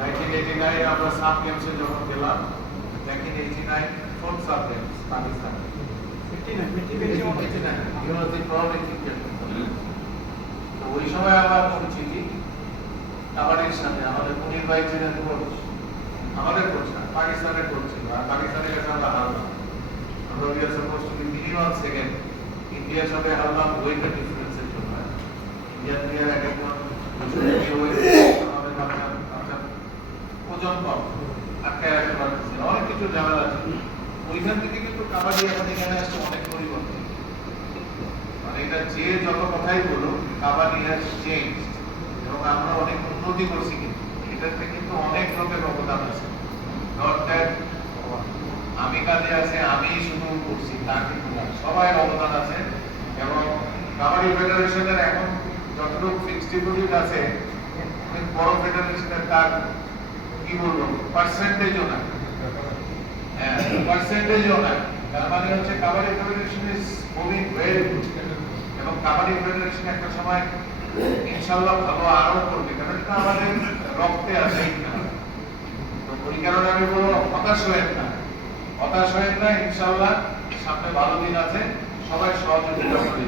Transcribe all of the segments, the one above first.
1989 আমরা সাব গেমসে যখন গেলাম, 1989 fourth sub games Pakistan, 89 he was the pro-Olympic champion. তো ওই সময় আমার পরিচিতি কাবাডির সাথে আমাদের মুনির ভাই ছিলেন কোচ, আমাদের কোচ না, পাকিস্তানের কোচ ছিল, আর পাকিস্তানের কাছে আমরা হারলাম। আমরা we are supposed to be minimum second, ইন্ডিয়ার সাথে হারলাম ওয়েটের ডিফারেন্সের জন্য। ইন্ডিয়ান প্লেয়ার এক একজন আমাদের বাচ্চা ওজন কম, আটকায় রাখতে পারতেছে, অনেক কিছু ঝামেলা আছে। ওইখান থেকে কিন্তু কাবাডি এখন এখানে আসছে অনেক পরিবর্তন। মানে এটা যে যত কথাই বলুক, কাবাডি হ্যাজ চেঞ্জ এবং আমরা অনেক উন্নতি করছি, কিন্তু এটাতে কিন্তু অনেক লোকের অবদান আছে। নট দ্যাট আমি কাজে আছে আমি শুধু করছি তা কিন্তু না, সবাই অবদান আছে। এবং কাবাডি ফেডারেশনের এখন যতটুকু ফিক্সড ডিপোজিট আছে, অনেক বড় ফেডারেশনের তার কি বলবো পার্সেন্টেজও না, হ্যাঁ পার্সেন্টেজও না। তার মানে হচ্ছে kabaddi federation is moving very good, এবং কাবাডি ফেডারেশন একটা সময় ইনশাআল্লাহ ভালো আরো করবে, কারণ এটা আমাদের রক্তে আছে। তো ওই কারণে আমি বলবো হতাশ হয়েন না, ইনশাআল্লাহ সামনে ভালো দিন আছে, সবাই সহযোগিতা করে।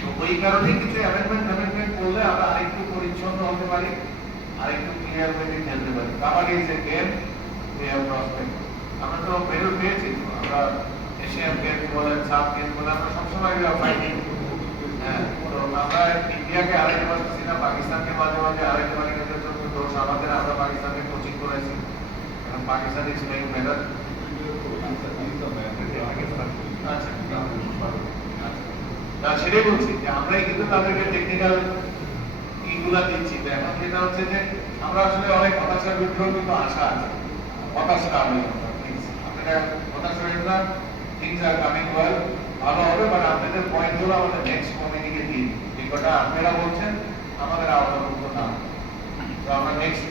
তো ওই কারণে কিছু অ্যামেন্ডমেন্ট করলে আমরা আরেকটু পরিচ্ছন্ন হতে পারি, আরেকটু ক্লিয়ার ওয়েতে খেলতে পারি। Kabaddi is a game, we have prospect. আমরা তো মেডেল পেয়েছি, আমরা এশিয়ান গেমস বলেন, সাব গেমস বলেন, আমরা সবসময় ফাইটিং। হ্যাঁ, তো আমরা ইন্ডিয়াকে আড়াইতে পারছি না, পাকিস্তানকে মাঝে মাঝে আড়াইতে পারি না, এটার জন্য দোষ আমাদের। আমরা পাকিস্তানকে কোচিং করেছি, কারণ পাকিস্তান ইজ প্লেইং বেটার। সেটাই বলছি যে আমরাই কিন্তু তাদেরকে টেকনিক্যাল ইগুলা দিচ্ছি। এখন যেটা হচ্ছে যে আমরা আসলে অনেক হতাশার ভিতরেও কিন্তু আশা আছে, হতাশা আমি আপনারা হতাশ হবেন না, থিংস আর কামিং ওয়েল, ভালো হবে। বাট আপনাদের পয়েন্টগুলো আমাদের নেক্সট কমিটিকে দিন, যে কটা আপনারা বলছেন আমাদের আওতাভুক্ত না, তো আমরা নেক্সট